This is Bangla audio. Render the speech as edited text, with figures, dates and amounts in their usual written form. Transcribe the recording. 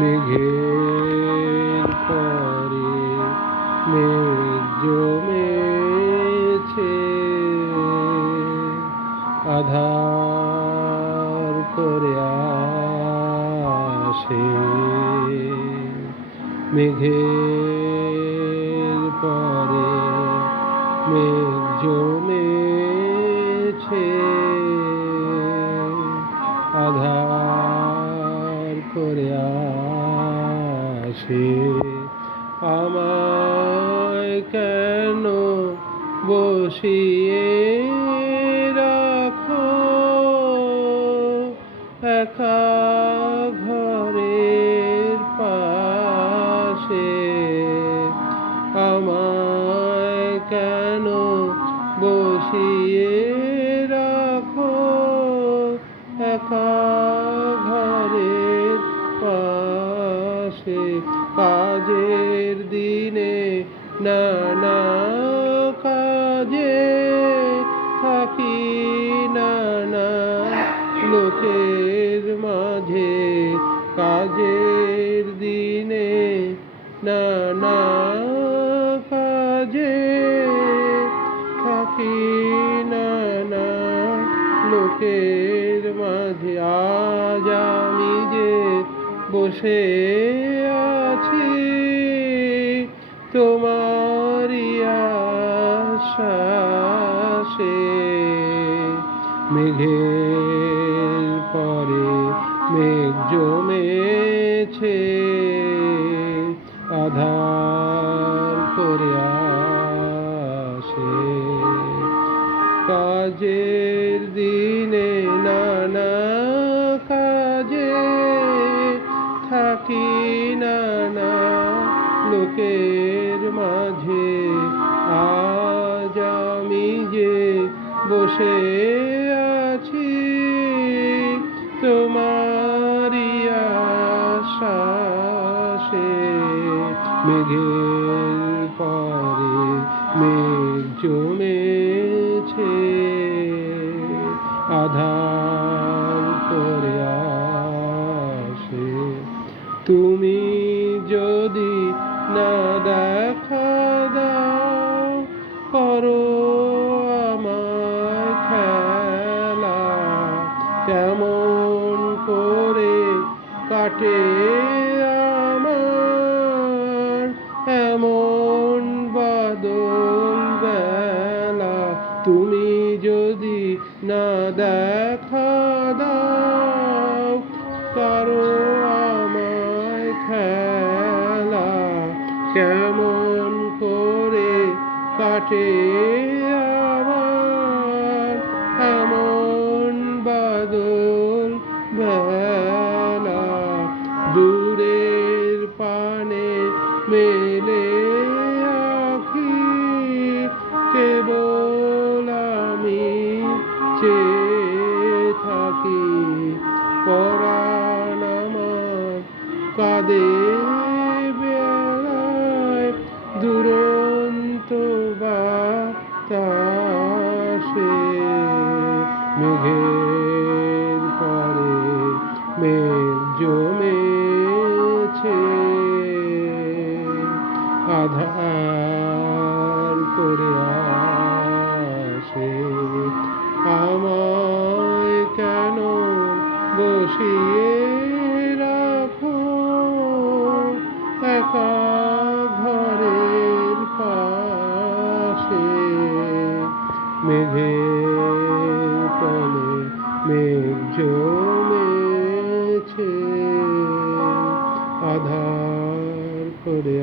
মেঘের পরে মেঘ জমেছে, আধার করে আসে। মেঘের পরে মেঘ জমেছে, আধার করে আসে। আমায় কেন বসিয়ে রাখো একা ঘরের পাশে? আমায় কেন বসিয়ে রাখো একা ঘরের পাশে? কাজের দিনে নানা কাজে থাকি, নানা লোকের মাঝে। কাজের দিনে নানা কাজে থাকি, নানা লোকের মাঝে। আজ আমি যে বসে আছি তোমারই আশ্বাসে। মেঘের পরে মেঘ জমেছে, আধার করে আসে। কাজের দিনে নানা কাজে থাকি, নানা লোকের মাঝে। আজ আমি যে বসে আছি তোমারই আশ্বাসে। মেঘের পরে মেঘ জমেছে, আধার করে আসে। তুমি যদি না দেখা দাও, করো আমায় খেলা, কেমন করে কাটে আমার এমন বাদল বেলা? তুমি যদি না দেখা দাও, করো আমায় খেলা, কেমন করে কাটে আমার এমন বাদল বেলা? দূরের পানে মেলে আঁখি, কেবল আমি চেয়ে থাকি। পরাণ আমার কাঁদে বেড়ায় দুরন্ত বাতাসে। মেঘের পরে মেঘ জমেছে, আধার করে আসে। আমায় কেন বসিয়ে রাখো একা ঘরের পাশে? মেঘের তলে মেঘ জমেছে, আধার করে